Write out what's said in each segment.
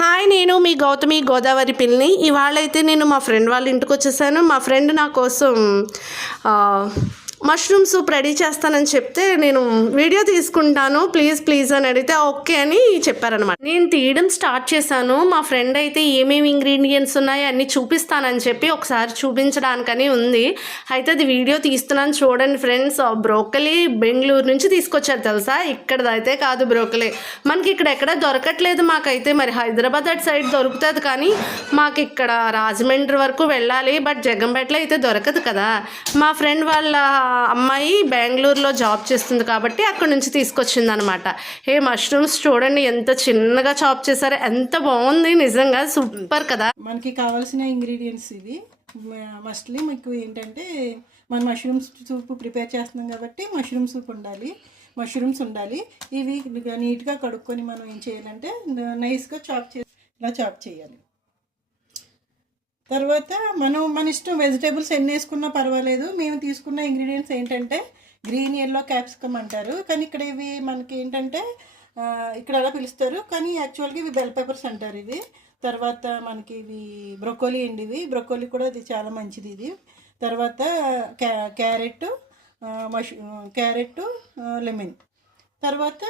Hi, నేను మీ గౌతమి గోదావరి పిల్ని. ఇవాళైతే నేను మా ఫ్రెండ్ వాళ్ళ ఇంటికి వచ్చేసాను. మా ఫ్రెండ్ నా కోసం మష్రూమ్ సూప్ రెడీ చేస్తానని చెప్తే నేను వీడియో తీసుకుంటాను ప్లీజ్ ప్లీజ్ అని అడిగితే ఓకే అని చెప్పారనమాట. నేను తీయడం స్టార్ట్ చేశాను. మా ఫ్రెండ్ అయితే ఏమేమి ఇంగ్రీడియంట్స్ ఉన్నాయో అన్నీ చూపిస్తానని చెప్పి ఒకసారి చూపించడానికని ఉంది. అయితే అది వీడియో తీస్తున్నాను చూడండి ఫ్రెండ్స్. బ్రోకలీ బెంగళూరు నుంచి తీసుకొచ్చారు తెలుసా. ఇక్కడదైతే కాదు బ్రోకలీ, మనకి ఇక్కడ ఎక్కడ దొరకట్లేదు. మాకైతే మరి హైదరాబాద్ అటు సైడ్ దొరుకుతుంది కానీ మాకు ఇక్కడ రాజమండ్రి వరకు వెళ్ళాలి. బట్ జగంపేటలో అయితే దొరకదు కదా. మా ఫ్రెండ్ వాళ్ళ అమ్మాయి బెంగళూరులో జాబ్ చేస్తుంది కాబట్టి అక్కడ నుంచి తీసుకొచ్చింది అనమాట. మష్రూమ్స్ చూడండి ఎంత చిన్నగా చాప్ చేశారు, ఎంత బాగుంది నిజంగా సూపర్ కదా. మనకి కావాల్సిన ఇంగ్రీడియంట్స్ ఇవి. మస్ట్లీ మీకు ఏంటంటే మనం మష్రూమ్స్ సూప్ ప్రిపేర్ చేస్తున్నాం కాబట్టి మష్రూమ్స్ ఉండాలి. ఇవి నీట్గా కడుక్కొని మనం ఏం చేయాలంటే నైస్గా ఇలా చాప్ చేయాలి. తర్వాత మన ఇష్టం వెజిటేబుల్స్ ఎన్ని వేసుకున్నా పర్వాలేదు. మేము తీసుకున్న ఇంగ్రీడియంట్స్ ఏంటంటే గ్రీన్ ఎల్లో క్యాప్సికమ్ అంటారు కానీ ఇక్కడ ఇవి మనకి ఏంటంటే ఇక్కడ అలా పిలుస్తారు కానీ యాక్చువల్గా ఇవి బెల్ పెప్పర్స్ అంటారు ఇవి. తర్వాత మనకి ఇవి బ్రొకోలీ అండి. బ్రొకోలీ కూడా ఇది చాలా మంచిది ఇది. తర్వాత క్యారెట్ లెమన్, తర్వాత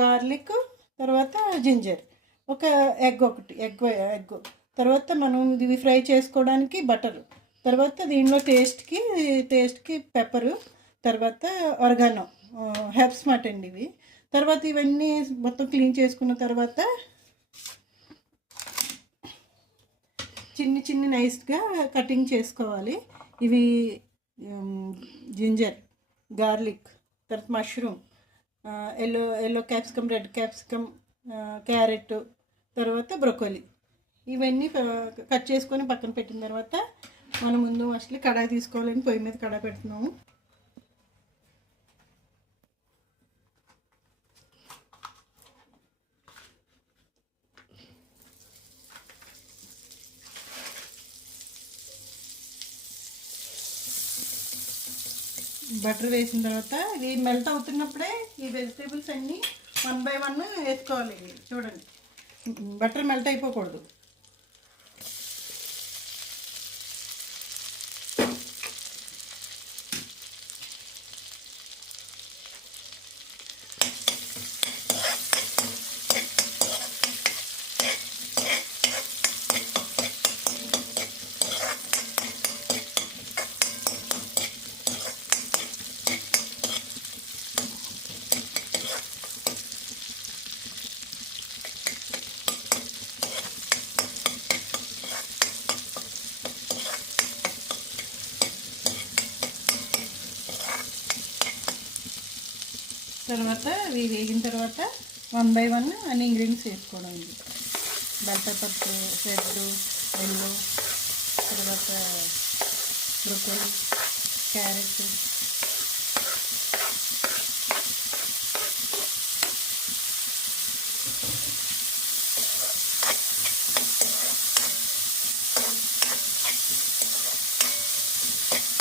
గార్లిక్, తర్వాత జింజర్, ఒక ఎగ్, తర్వాత మనం ఇవి ఫ్రై చేసుకోవడానికి బటర్, తర్వాత దీనిలో టేస్ట్కి పెప్పరు, తర్వాత ఆర్గానో హెర్బ్స్ మాట అండి ఇవి. తర్వాత ఇవన్నీ మొత్తం క్లీన్ చేసుకున్న తర్వాత చిన్ని నైస్గా కటింగ్ చేసుకోవాలి. ఇవి జింజర్, గార్లిక్, తర్వాత mushroom, yellow capsicum, red capsicum, carrot, తర్వాత బ్రొకోలీ ఇవన్నీ కట్ చేసుకొని పక్కన పెట్టిన తర్వాత మనం ముందు అసలు కడాయి తీసుకోవాలని పొయ్యి మీద కడాయి పెడుతున్నాము. బటర్ వేసిన తర్వాత ఇది మెల్ట్ అవుతున్నప్పుడే ఈ వెజిటేబుల్స్ అన్నీ 1 by 1 వేసుకోవాలి. చూడండి, బటర్ మెల్ట్ అయిపోకూడదు. తర్వాత ఇవి వేగిన తర్వాత 1 by 1 అన్ని ఇంగ్రీడియంట్స్ వేసుకోవడం. ఇది బెల్ పెప్పర్స్, రెడ్, ఎల్లో, తర్వాత బ్రొకోలీ, క్యారెట్,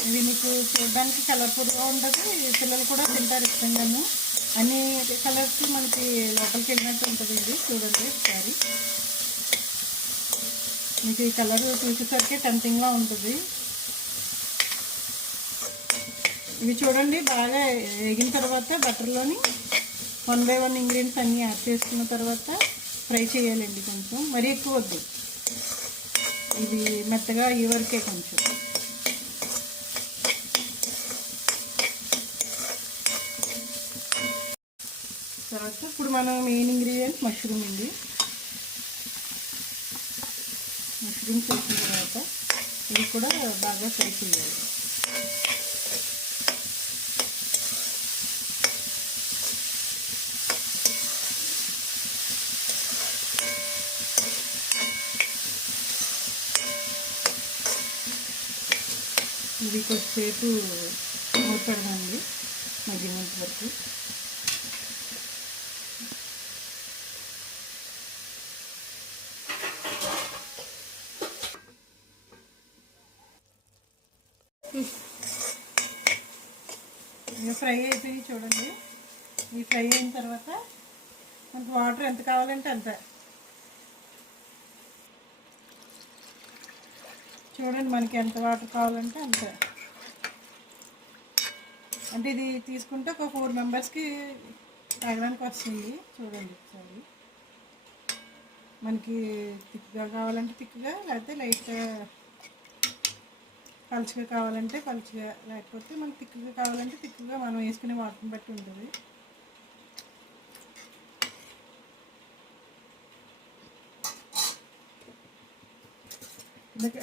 ఇవి మీకు చూడడానికి కలర్ఫుల్గా ఉంటుంది. పిల్లలు కూడా తింటారు ఇష్టంగాను. అన్ని కలర్స్ మనకి లోపలికి వెళ్ళినట్టు ఉంటుంది. ఇది చూడండి ఒకసారి, మీకు ఈ కలర్ చూసేసరికి టెంప్టింగ్గా ఉంటుంది. ఇవి చూడండి బాగా వేగిన తర్వాత బటర్లోని 1 by 1 ఇంగ్రీడియంట్స్ అన్నీ యాడ్ చేసుకున్న తర్వాత ఫ్రై చేయాలండి. కొంచెం మరీ ఎక్కువ వద్దు, ఇది మెత్తగా ఈ వరకే కొంచెం. తర్వాత ఇప్పుడు మనం మెయిన్ ఇంగ్రీడియంట్ మష్రూమ్ అండి. మష్రూమ్స్ వేసిన తర్వాత ఇవి కూడా బాగా ఫ్రై చేయాలి. ఇది కొద్దిసేపు మూత పెడదామండి మధ్యాహ్నం వరకు. ఫ్రై అయిపోయి చూడండి. ఈ ఫ్రై అయిన తర్వాత మనకు వాటర్ ఎంత కావాలంటే అంత చూడండి మనకి ఎంత వాటర్ కావాలంటే అంత. అంటే ఇది తీసుకుంటే ఒక 4 మెంబర్స్కి తాగడానికి వస్తుంది. చూడండి ఒకసారి. మనకి థిక్గా కావాలంటే థిక్గా, లేకపోతే లైట్గా పలుచగా కావాలంటే పలుచగా, లేకపోతే మనకి థిక్గా కావాలంటే థిక్గా మనం వేసుకునే వాటర్ని బట్టి ఉంటుంది.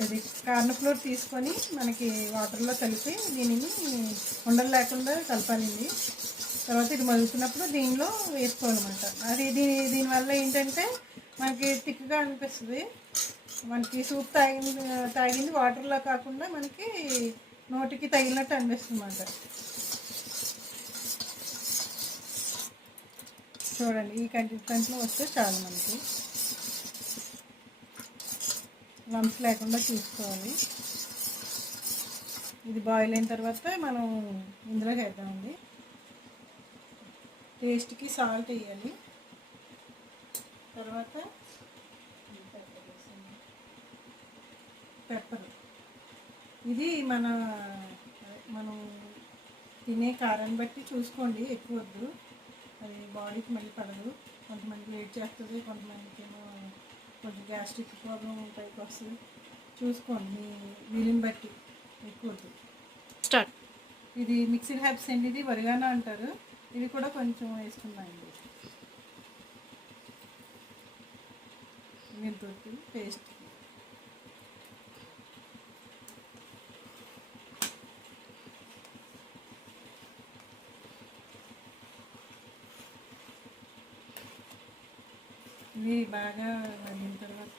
అది కార్న్ ఫ్లోర్ తీసుకొని మనకి వాటర్లో కలిపి దీనిని ఉండలు లేకుండా కలపాలండి. తర్వాత ఇది మరుగుతున్నప్పుడు దీనిలో వేసుకోవాలన్నమాట. అది దీనివల్ల ఏంటంటే మనకి థిక్గా అనిపిస్తుంది. మనకి సూప్ తాగింది వాటర్లో కాకుండా మనకి నోటికి తగిలినట్టు అనిపిస్తుంది అన్నమాట. చూడండి ఈ కంటెంట్లో వస్తే చాలు. మనకి లంప్స్ లేకుండా చూసుకోవాలి. ఇది బాయిల్ అయిన తర్వాత మనం ఇందులో వేద్దామండి. టేస్ట్కి సాల్ట్ వేయాలి. తర్వాత పెప్పర్. ఇది మనం తినే కారాన్ని బట్టి చూసుకోండి, ఎక్కువ వద్దు. అది బాడీకి మళ్ళీ పడదు. కొంతమంది లేట్ చేస్తుంది, కొంతమందికి ఏమో కొంచెం గ్యాస్ట్రిక్ ప్రాబ్లం టైప్ వస్తుంది. చూసుకోండి మీ వీలుని బట్టి, ఎక్కువ వద్దు. స్టార్ట్. ఇది మిక్స్డ్ హెర్బ్స్ అండి, ఇది వరిగానా అంటారు. ఇది కూడా కొంచెం వేసుకున్నాయండి. దీంతో టేస్ట్. ఇవి బాగా వండిన తర్వాత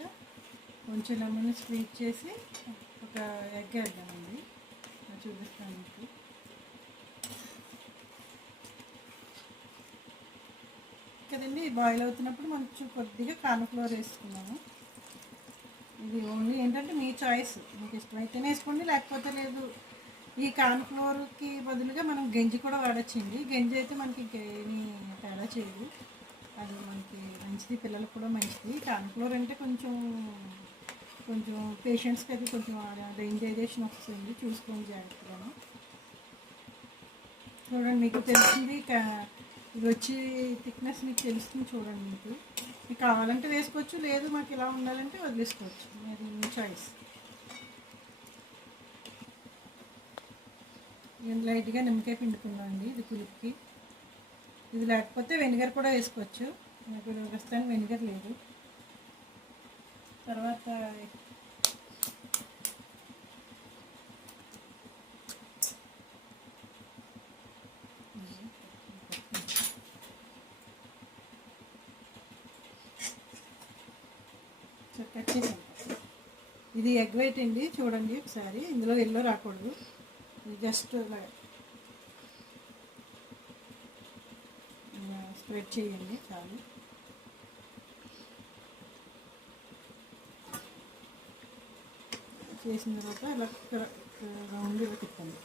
కొంచెం లెమన్ స్క్వీజ్ చేసి ఒక ఎగ్ వేద్దామండి. చూపిస్తాను మీకు. కదండి బాయిల్ అవుతున్నప్పుడు మనం కొద్దిగా కార్న్ ఫ్లోర్ వేసుకున్నాము. ఇది ఓన్లీ ఏంటంటే మీ చాయిస్, మీకు ఇష్టమైతేనే వేసుకోండి, లేకపోతే లేదు. ఈ కార్న్ ఫ్లోర్కి బదులుగా మనం గంజి కూడా వాడచ్చండి. గంజి అయితే మనకి ఏమీ తేడా చేయదు, అది మనకి మంచిది, పిల్లలకు కూడా మంచిది. కార్న్ ఫ్లోర్ అంటే కొంచెం పేషెంట్స్కి అయితే కొంచెం డైజెషన్ వస్తుంది, చూసుకోండి జాగ్రత్తగా. చూడండి మీకు తెలిసింది, ఇది వచ్చి థిక్నెస్ మీకు తెలుస్తుంది. చూడండి మీకు కావాలంటే వేసుకోవచ్చు, లేదు మాకు ఇలా ఉండాలంటే వదిలేసుకోవచ్చు, అది మీ చాయిస్. లైట్గా నిమ్మకాయ పిండుకున్నాం అండి ఇది పులుపుకి. ఇది లేకపోతే వెనిగర్ కూడా వేసుకోవచ్చు. నాకు ప్రస్తుతానికి వెనిగర్ లేదు. తర్వాత కట్ చేసాను. ఇది ఎగ్ వైట్ అండి, చూడండి ఒకసారి. ఇందులో ఎల్లో రాకూడదు, జస్ట్ స్ప్రెడ్ చేయండి చాలు. చేసిన తర్వాత ఇలా రౌండ్గా తిప్పండి.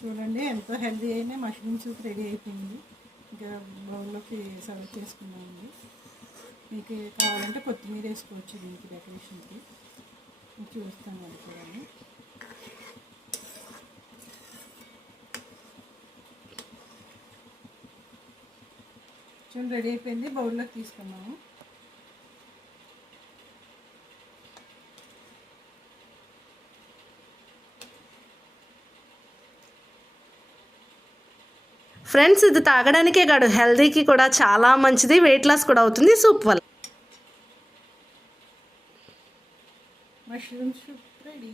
చూడండి ఎంతో హెల్దీ అయిన మష్రూమ్ సూప్ రెడీ అయిపోయింది. ఇంకా బౌల్లోకి సర్వ్ చేసుకున్నామండి. మీకు కావాలంటే కొత్తిమీర వేసుకోవచ్చు దీనికి డెకరేషన్కి. చూస్తాను అది కూడా. చూడండి రెడీ అయిపోయింది, బౌల్లోకి తీసుకున్నాము. ఫ్రెండ్స్ ఇది తాగడానికే కాదు, హెల్తీకి కూడా చాలా మంచిది, వెయిట్ లాస్ కూడా అవుతుంది సూప్ వల్ల. Mushroom soup ready.